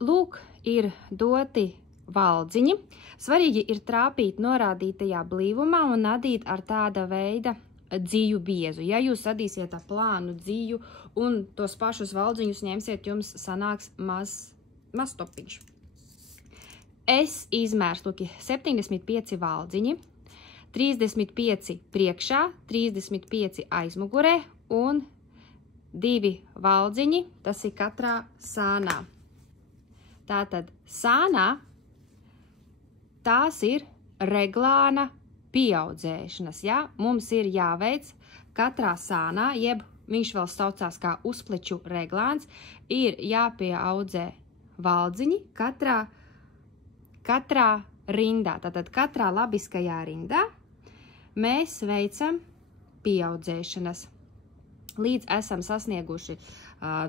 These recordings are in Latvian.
lūk, ir doti valdziņi. Svarīgi ir trāpīt norādītajā blīvumā un adīt ar tāda veida dziju biezu. Ja jūs adīsiet ar plānu dziju un tos pašus valdziņus ņemsiet, jums sanāks maz topiņš. Es izmērstu 75 valdziņi, 35 priekšā, 35 aizmugurē un 2 valdziņi, tas ir katrā sānā. Tātad sānā tās ir reglāna pieaudzēšanas, ja? Mums ir jāveic katrā sānā, jeb viņš vēl saucās kā uzpleču reglāns, ir jāpieaudzē valdziņi katrā rindā. Tātad katrā labiskajā rindā mēs veicam pieaudzēšanas. Līdz esam sasnieguši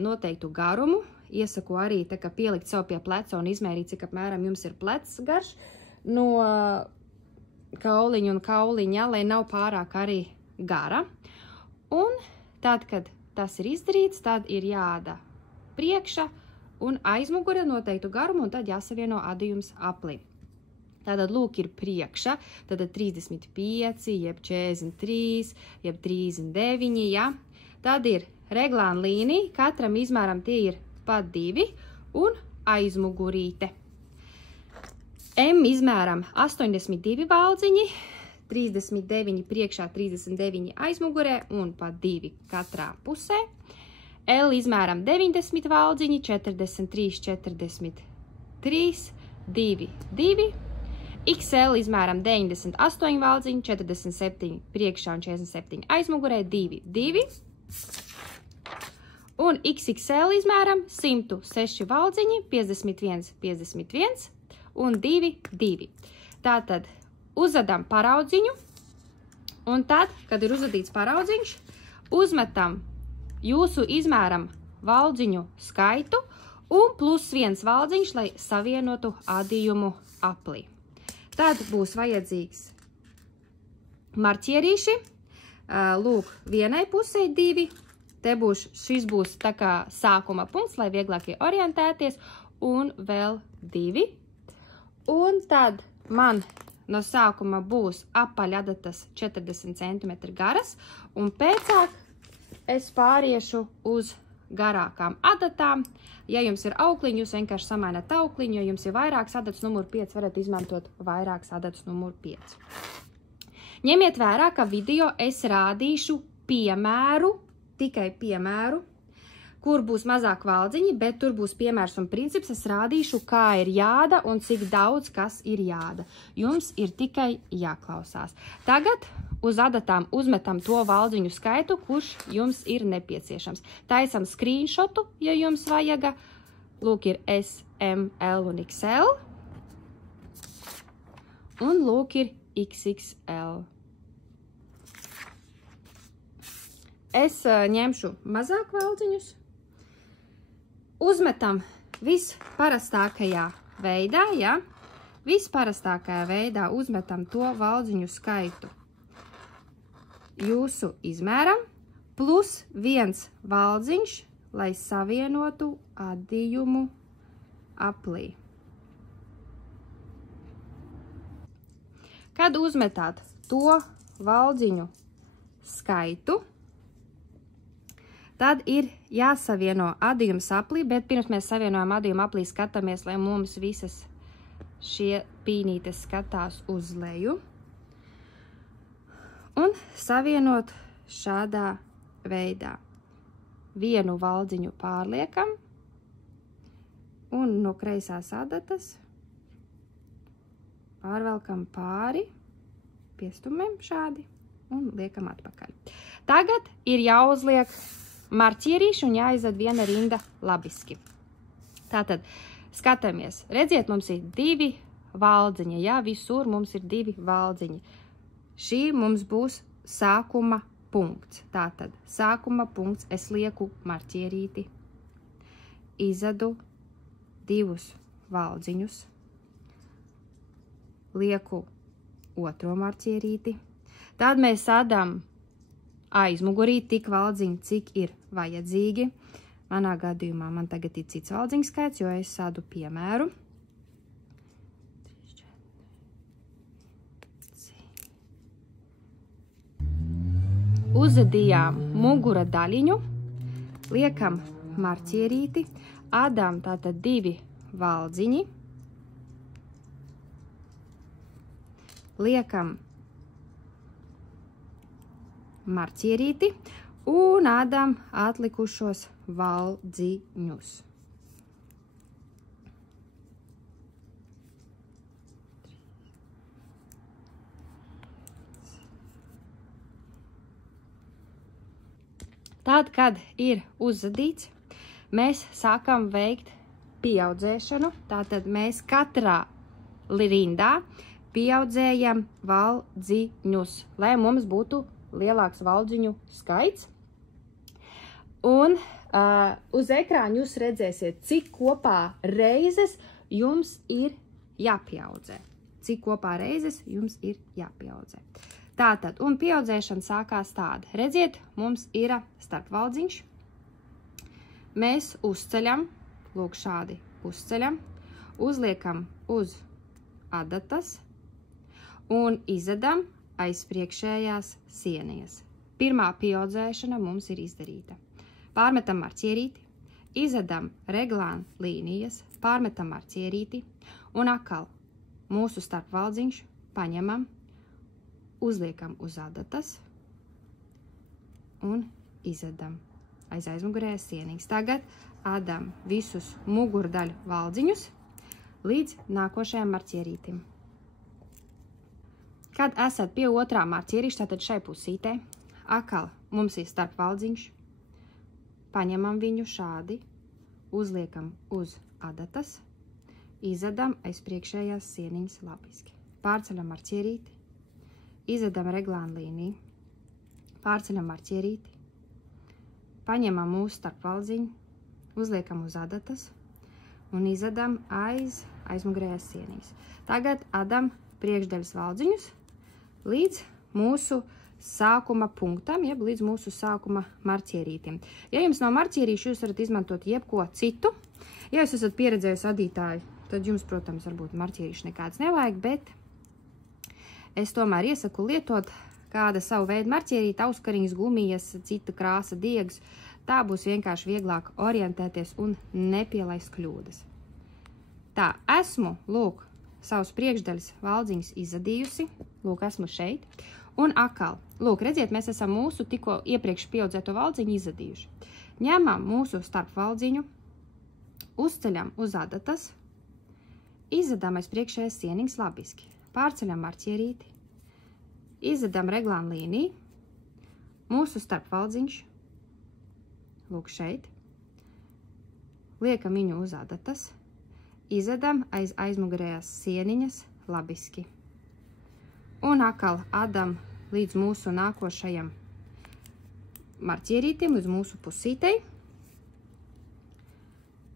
noteiktu garumu, iesaku arī tā, ka pielikt sev pie pleca un izmērīt, cik apmēram jums ir plecs garš no kauliņa un kauliņa, lai nav pārāk arī gara. Un tad, kad tas ir izdarīts, tad ir jāada priekša un aizmugure noteiktu garumu, un tad jāsavieno adījums aplī. Tātad, lūk, ir priekša, tad 35, jeb 43, jeb 39, ja? Tad ir reglāna līnija, katram izmēram tie ir pa 2 un aizmugurīte. M izmēram 82 valdziņi, 39 priekšā, 39 aizmugurē un pa 2 katrā pusē. L izmēram 90 valdziņi, 43, 43, 2, 2. XL izmēram 98 valdziņi, 47 priekšā un 47 aizmugurē, 2, 2. Un XXL izmēram 106 valdziņi, 51, 51 un 2, 2. Tātad uzvedam paraudziņu, un tad, kad ir uzvedīts paraudziņš, uzmetam jūsu izmēram valdziņu skaitu un plus 1 valdziņš, lai savienotu adījumu aplī. Tad būs vajadzīgs marķierīši, lūk, vienai pusē 2, šis būs tā kā sākuma punkts, lai vieglāk orientēties, un vēl 2. Un tad man no sākuma būs apaļadatas 40 cm garas, un pēcāk es pāriešu uz garākām adatām. Ja jums ir aukliņi, jūs vienkārši samainat aukliņu, ja jums ir vairāks adats numur 5, varat izmantot vairāks adats numur 5. Ņemiet vērā, ka video es rādīšu piemēru, tikai piemēru, kur būs mazāk valdziņi, bet tur būs piemērs un princips. Es rādīšu, kā ir jāda un cik daudz kas ir jāda. Jums ir tikai jāklausās. Tagad uz adatām uzmetam to valdziņu skaitu, kurš jums ir nepieciešams. Taisam screenshotu, ja jums vajaga. Lūk, ir S, M, L un XL. Un lūk, ir XXL. Es ņemšu mazāk valdziņus. Uzmetam visparastākajā veidā, ja? Visparastākajā veidā uzmetam to valdziņu skaitu jūsu izmēram, plus 1 valdziņš, lai savienotu adījumu aplī. Kad uzmetāt to valdziņu skaitu, tad ir jāsavieno adījums aplī, bet pirms mēs savienojam adījumu aplī, skatāmies, lai mums visas šie pīnītes skatās uz leju. Un savienot šādā veidā. Vienu valdziņu pārliekam un no kreisās adatas pārvelkam pāri, piestumjam šādi un liekam atpakaļ. Tagad ir jāuzliek marķierīši un jāizved viena rinda labiski. Tātad skatāmies. Redziet, mums ir 2 valdziņi. Jā, visur mums ir 2 valdziņi. Šī mums būs sākuma punkts. Tātad sākuma punkts, es lieku marķierīti. Izvedu 2 valdziņus. Lieku otro marķierīti. Tad mēs adam aizmugurīt tik valdziņu, cik ir vajadzīgi. Manā gadījumā man tagad ir cits valdziņu skaits, jo es sādu piemēru. Uzadījām mugura daļiņu, liekam marķierīti, adām tātad 2 valdziņi, liekam marķierīti un adām atlikušos valdziņus. Tad, kad ir uzzadīts, mēs sākam veikt pieaudzēšanu. Tātad mēs katrā rindā pieaudzējam valdziņus, lai mums būtu lielāks valdziņu skaits. Un uz ekrāņa jūs redzēsiet, cik kopā reizes jums ir jāpieaudzē. Cik kopā reizes jums ir jāpieaudzē. Tātad, un pieaudzēšana sākās tāda. Redziet, mums ir starpvaldziņš. Mēs uzceļam, lūk šādi uzceļam, uzliekam uz adatas un izedam aiz priekšējās sieniņas. Pirmā pieaudzēšana mums ir izdarīta. Pārmetam marķierīti, izedam reglāna līnijas, pārmetam marķierīti un atkal mūsu starpvaldziņš paņemam, uzliekam uz adatas un izedam aiz aizmugurējas sieniņas. Tagad adam visus mugurdaļu valdziņus līdz nākošajam marķierītim. Kad esat pie otrā marķierīša, tātad šai pusītē, atkal mums ir starpvaldziņš, paņemam viņu šādi, uzliekam uz adatas, izedam aiz priekšējās sieniņas labiski. Pārceļam marķierīti, izedam reglāna līniju, pārceļam marķierīti, paņemam mūsu starpvaldziņu, uzliekam uz adatas un izedam aiz aizmugurējās sieniņas. Tagad adam priekšdaļas valdziņus līdz mūsu sākuma punktam, jeb līdz mūsu sākuma marķierītim. Ja jums nav marķierīšu, jūs varat izmantot jebko citu. Ja jūs esat pieredzējusi adītāju, tad jums, protams, varbūt marķierīšu nekāds nevajag, bet es tomēr iesaku lietot kāda savu veidu marķierīti, auskariņas, gumijas, cita krāsa, diegs. Tā būs vienkārši vieglāk orientēties un nepielaist kļūdas. Tā, esmu, lūk, savus priekšdaļas valdziņus izadījusi. Lūk, esmu šeit. Un atkal, lūk, redziet, mēs esam mūsu tikko iepriekš pieaudzēto valdziņu izadījuši. Ņemam mūsu starpvaldziņu, uzceļam uz adatas, izedam aiz priekšējās sieniņas labiski. Pārceļam marķierīti, izedam reglāna līniju, mūsu starpvaldziņš, lūk šeit, liekam viņu uz adatas, izedam aiz aizmugurējās sieniņas labiski. Un atkal adam līdz mūsu nākošajam marķierītim, līdz mūsu pusītei.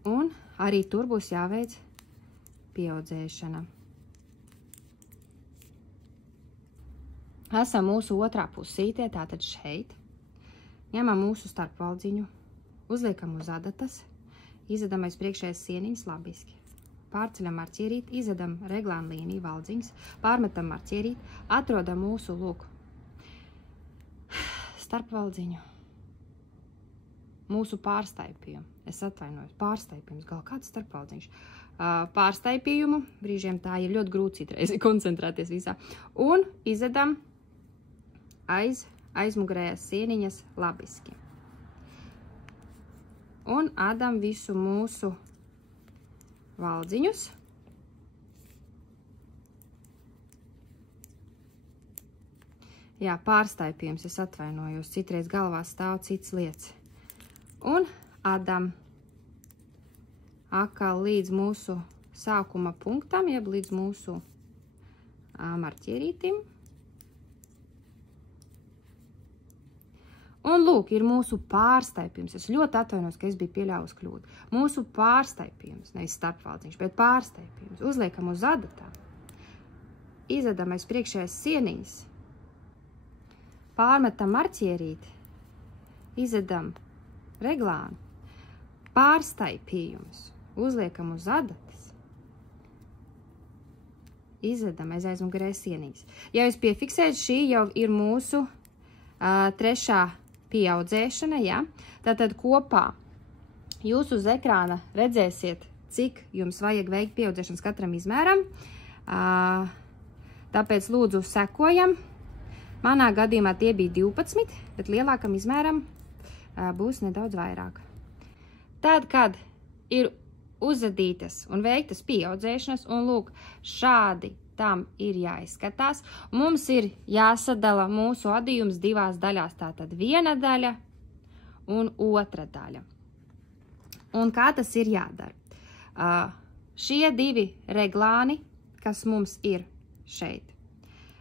Un arī tur būs jāveic pieaudzēšana. Esam mūsu otrā pusītē, tātad šeit. Ņemam mūsu starpvaldziņu, uzliekam uz adatas, izedam aiz priekšējās sieniņas labiski. Pārceļam marķierīti, izedam reglāna līniju valdziņas, pārmetam marķierīti, atrodam mūsu, lūk, starpvaldziņu, mūsu pārstaipījumu. Es atvainojos, pārstaipījums, gal kāds starpvaldziņš. Pārstaipījumu, brīžiem tā ir ļoti grūti citreiz koncentrēties visā. Un izedam aiz aizmugurējās sieniņas labiski. Un adam visu mūsu valdziņus. Jā, pārstaipījums, es atvainojos, citreiz galvā stāv cits lietas. Un adam atkal līdz mūsu sākuma punktam, jeb līdz mūsu marķierītim. Un lūk, ir mūsu pārstaipījums. Es ļoti atvainojos, ka es biju pieļāvusi kļūdu. Mūsu pārstaipījums, nevis starpvaldziņš, bet pārstaipījums. Uzliekam uz adatām, izedam aiz priekšējās sieniņas, pārmetam marķierīti, izedam reglānu, Pārstaipījums. Uzliekam uz adatas. Izvedam aiz aizmugurēs sienītes. Ja jūs piefiksējat, šī jau ir mūsu trešā pieaudzēšana, ja? Tātad kopā jūs uz ekrāna redzēsiet, cik jums vajag veikt pieaudzēšanas katram izmēram. Tāpēc lūdzu sekojam. Manā gadījumā tie bija 12, bet lielākam izmēram būs nedaudz vairāk. Tad, kad ir uzadītas un veiktas pieaudzēšanas, un lūk, šādi tam ir jāizskatās, mums ir jāsadala mūsu adījums divās daļās. Tātad viena daļa un otra daļa. Un kā tas ir jādara? Šie divi reglāni, kas mums ir šeit.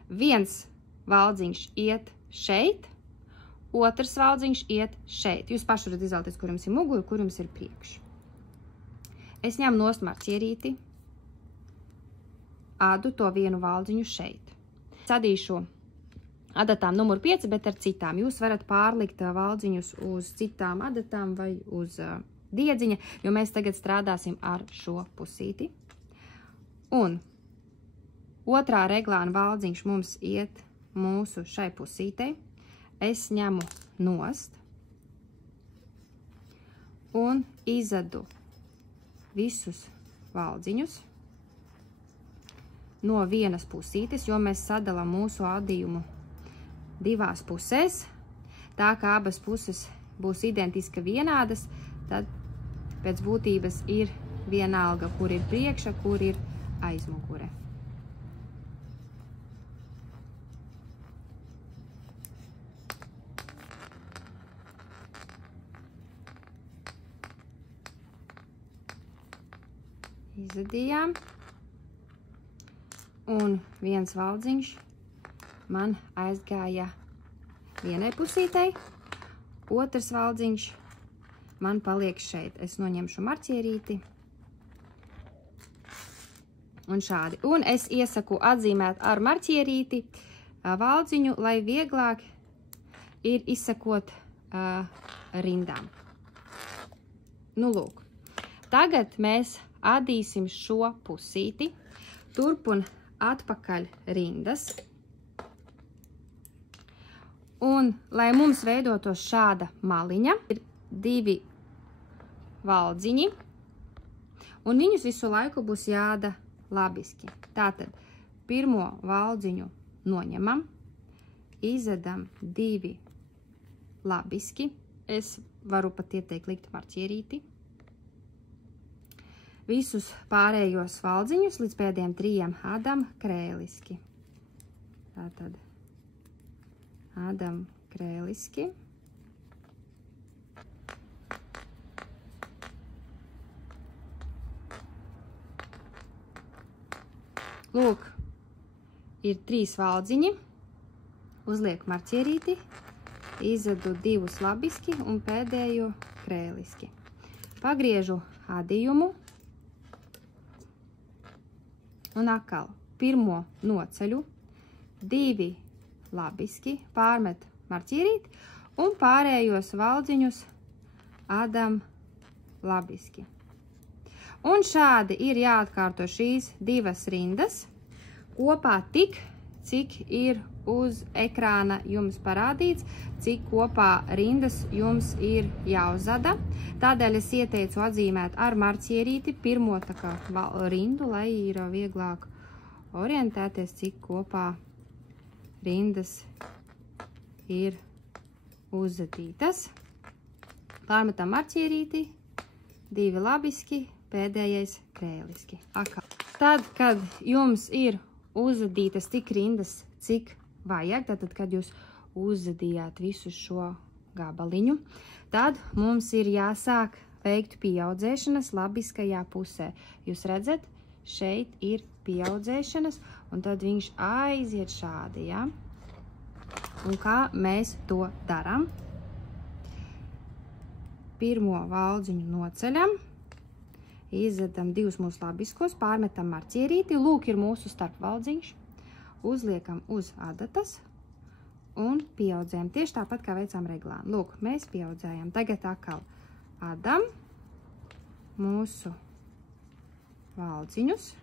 Viens valdziņš iet šeit, otrs valdziņš iet šeit. Jūs paši varat izvēlēties, kur jums ir mugura, kur jums ir priekš. Es ņemu nost marķierīti, adu to vienu valdziņu šeit. Sadīšu adatām numur 5, bet ar citām. Jūs varat pārlikt valdziņus uz citām adatām vai uz diedziņa, jo mēs tagad strādāsim ar šo pusīti. Un otrā reglāna valdziņš mums iet mūsu šai pusītei. Es ņemu nost un izadu visus valdziņus no vienas pusītes, jo mēs sadalām mūsu adījumu divās pusēs. Tā kā abas puses būs identiski vienādas, tad pēc būtības ir vienalga, kur ir priekša, kur ir aizmugure. Izadījām. Un viens valdziņš man aizgāja vienai pusītei, otrs valdziņš man paliek šeit. Es noņemšu marķierīti. Un šādi. Un es iesaku atzīmēt ar marķierīti valdziņu, lai vieglāk ir izsakot rindām. Nu, lūk. Tagad mēs adīsim šo pusīti, turp un atpakaļ rindas. Un, lai mums veidotos šāda maliņa, ir divi valdziņi, un viņus visu laiku būs jāda labiski. Tātad, pirmo valdziņu noņemam, izadam divi labiski. Es varu pat ieteikt likt marķierīti. Visus pārējos valdziņus līdz pēdējiem 3 adam krēliski. Tātad adam krēliski. Lūk, ir 3 valdziņi. Uzlieku marķierīti, izadu divus labiski un pēdējo krēliski. Pagriežu adījumu. Un atkal pirmo noceļu, 2 labiski, pārmet marķierīt un pārējos valdziņus adam labiski. Un šādi ir jāatkārto šīs 2 rindas kopā tik, cik ir uz ekrāna jums parādīts, cik kopā rindas jums ir jāuzada. Tādēļ es ieteicu atzīmēt ar marķierīti pirmo tā kā rindu, lai ir vieglāk orientēties, cik kopā rindas ir uzadītas. Pārmetam marķierīti, 2 labiski, pēdējais krēliski. Tad, kad jums ir uzadītas tik rindas, cik vajag, tātad, kad jūs uzadījāt visu šo gabaliņu, tad mums ir jāsāk veikt pieaudzēšanas labiskajā pusē. Jūs redzat, šeit ir pieaudzēšanas, un tad viņš aiziet šādi, ja? Un kā mēs to darām? Pirmo valdziņu noceļam, izvedam 2 mūsu labiskos, pārmetam marķierīti, lūk ir mūsu starpvaldziņš, uzliekam uz adatas un pieaudzējam tieši tāpat, kā veicām reglānu. Lūk, mēs pieaudzējam. Tagad atkal adam mūsu valdziņus.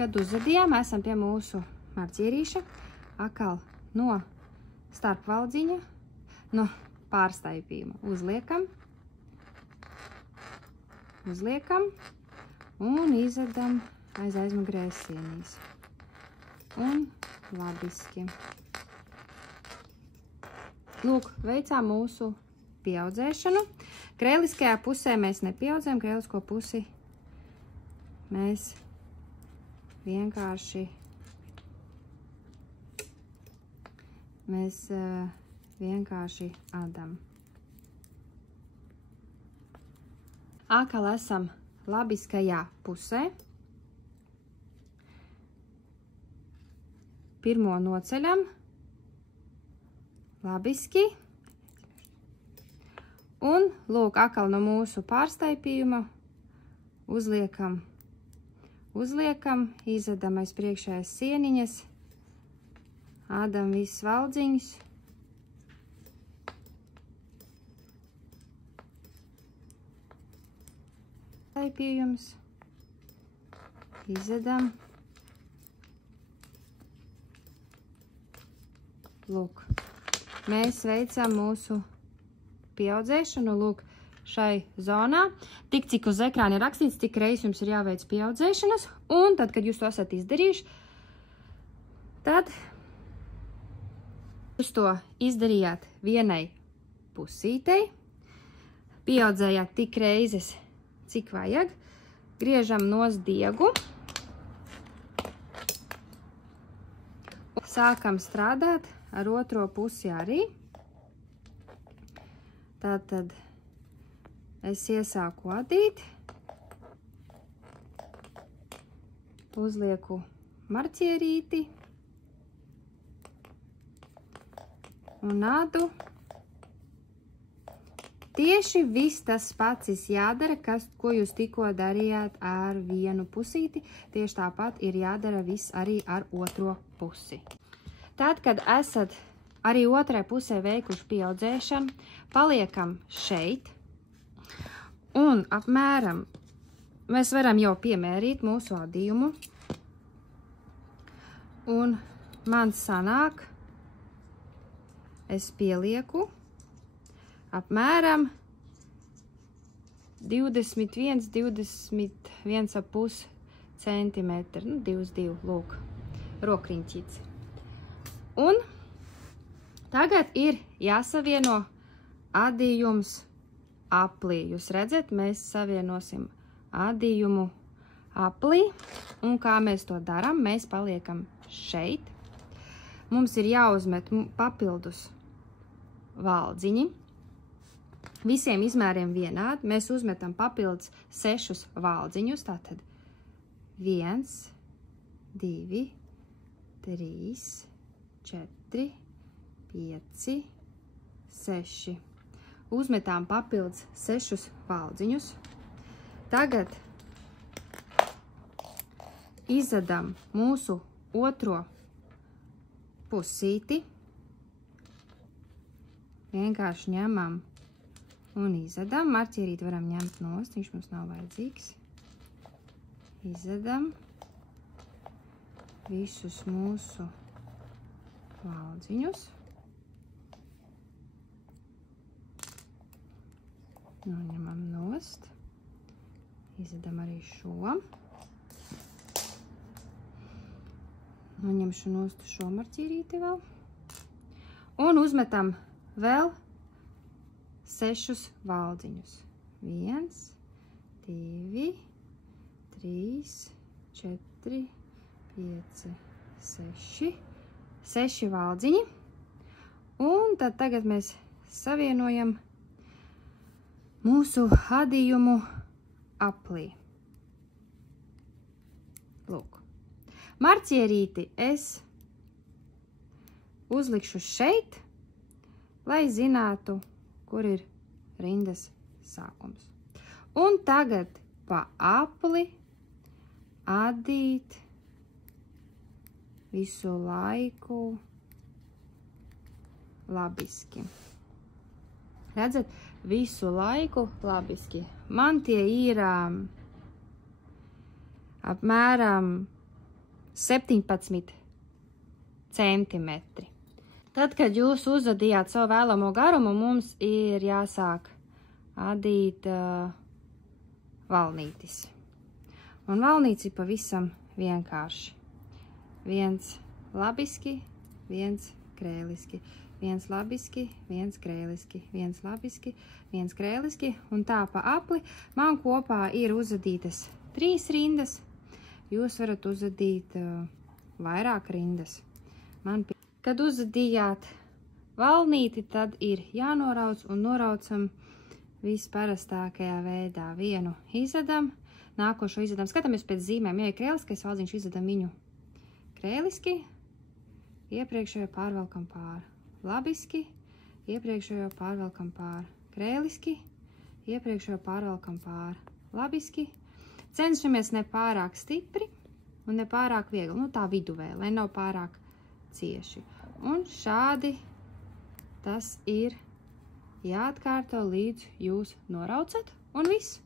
Kad uzadījām, esam pie mūsu marķierīša, atkal no starpvaldziņa, no pārstaipījuma uzliekam un izadam aiz aizmugurējas sienīs. Un labiski. Lūk, veicām mūsu pieaudzēšanu. Krēliskajā pusē mēs nepieaudzējam, krēlisko pusi mēs vienkārši adam. Atkal esam labiskajā pusē. Pirmo noceļam labiski. Un, lūk, atkal no mūsu pārstaipījuma uzliekam, izadam aiz priekšējās sieniņas, ādam visus valdziņus. Staipījums, izadam. Lūk, mēs veicam mūsu pieaudzēšanu, lūk, šai zonā. Tik, cik uz ekrāna ir rakstīts, tik reiz jums ir jāveic pieaudzēšanas, un tad, kad jūs to esat izdarījuši, tad jūs to izdarījāt vienai pusītei, pieaudzējāt tik reizes, cik vajag, griežam nost diegu, sākam strādāt ar otro pusi arī. Tātad es iesāku adīt, uzlieku marķierīti un ādu. Tieši viss tas pats jādara, ko jūs tikko darījāt ar vienu pusīti. Tieši tāpat ir jādara viss arī ar otro pusi. Tad, kad esat arī otrai pusē veikuši pieaudzēšanu, paliekam šeit. Un apmēram mēs varam jau piemērīt mūsu adījumu. Un man sanāk, es pielieku apmēram 21,5 centimetri, 22, lūk, rokriņķīts. Un tagad ir jāsavieno adījums aplī. Jūs redzat, mēs savienosim adījumu aplī, un kā mēs to darām, mēs paliekam šeit. Mums ir jāuzmet papildus valdziņi. Visiem izmēriem vienādi. Mēs uzmetam papildus 6 valdziņus, tātad 1, 2, 3, 4, 5, 6. Uzmetām papildus 6 valdziņus. Tagad izadam mūsu otro pusīti. Vienkārši ņemam un izadam. Marķierīti varam ņemt nost, viņš mums nav vajadzīgs. Izadam visus mūsu valdziņus. Noņemam nost. Izadam arī šo. Noņemšu nost šo marķierīti vēl. Un uzmetam vēl 6 valdziņus. 1, 2, 3, 4, 5, 6. 6 valdziņi. Un tad tagad mēs savienojam mūsu adījumu aplī. Lūk. Marķierīti es uzlikšu šeit, lai zinātu, kur ir rindas sākums. Un tagad pa apli adīt visu laiku labiski. Redzat, visu laiku labiski. Man tie ir apmēram 17 centimetri. Tad, kad jūs uzadījāt savu vēlamo garumu, mums ir jāsāk adīt valnītis. Un valnītis ir pavisam vienkārši. Viens labiski, viens krēliski. Viens labiski, viens krēliski. Viens labiski, viens krēliski. Un tā pa apli man kopā ir uzadītas 3 rindas. Jūs varat uzadīt vairāk rindas. Kad uzadījāt valnīti, tad ir jānorauc un noraucam visparastākajā veidā. Vienu izadam, nākošo izadam. Skatāmies pēc zīmēm. Ja ir krēliskais valdziņš, izadam viņu krēliski, iepriekšējo pārvelkam pāri. Labiski, iepriekšējo pārvelkam pāri. Krēliski, iepriekšējo pārvelkam pāri. Labiski. Cenšamies ne pārāk stipri un ne pārāk viegli. Nu tā viduvēji, lai nav pārāk cieši. Un šādi tas ir jāatkārto līdz jūs noraucat un viss.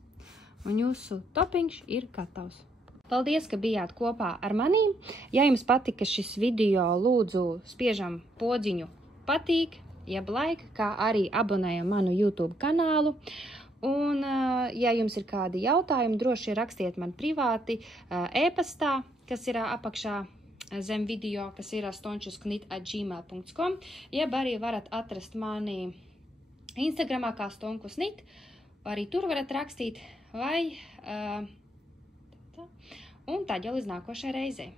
Un jūsu topiņš ir gatavs. Paldies, ka bijāt kopā ar manīm. Ja jums patika šis video, lūdzu spiežam podziņu patīk, jeb like, kā arī abonējam manu YouTube kanālu. Un, ja jums ir kādi jautājumi, droši rakstiet man privāti e-pastā, kas ir apakšā zem video, kas ir stončusknit@gmail.com, jeb arī varat atrast mani Instagramā kā stonkusnit, arī tur varat rakstīt, vai un tā jau līdz nākošai reizei.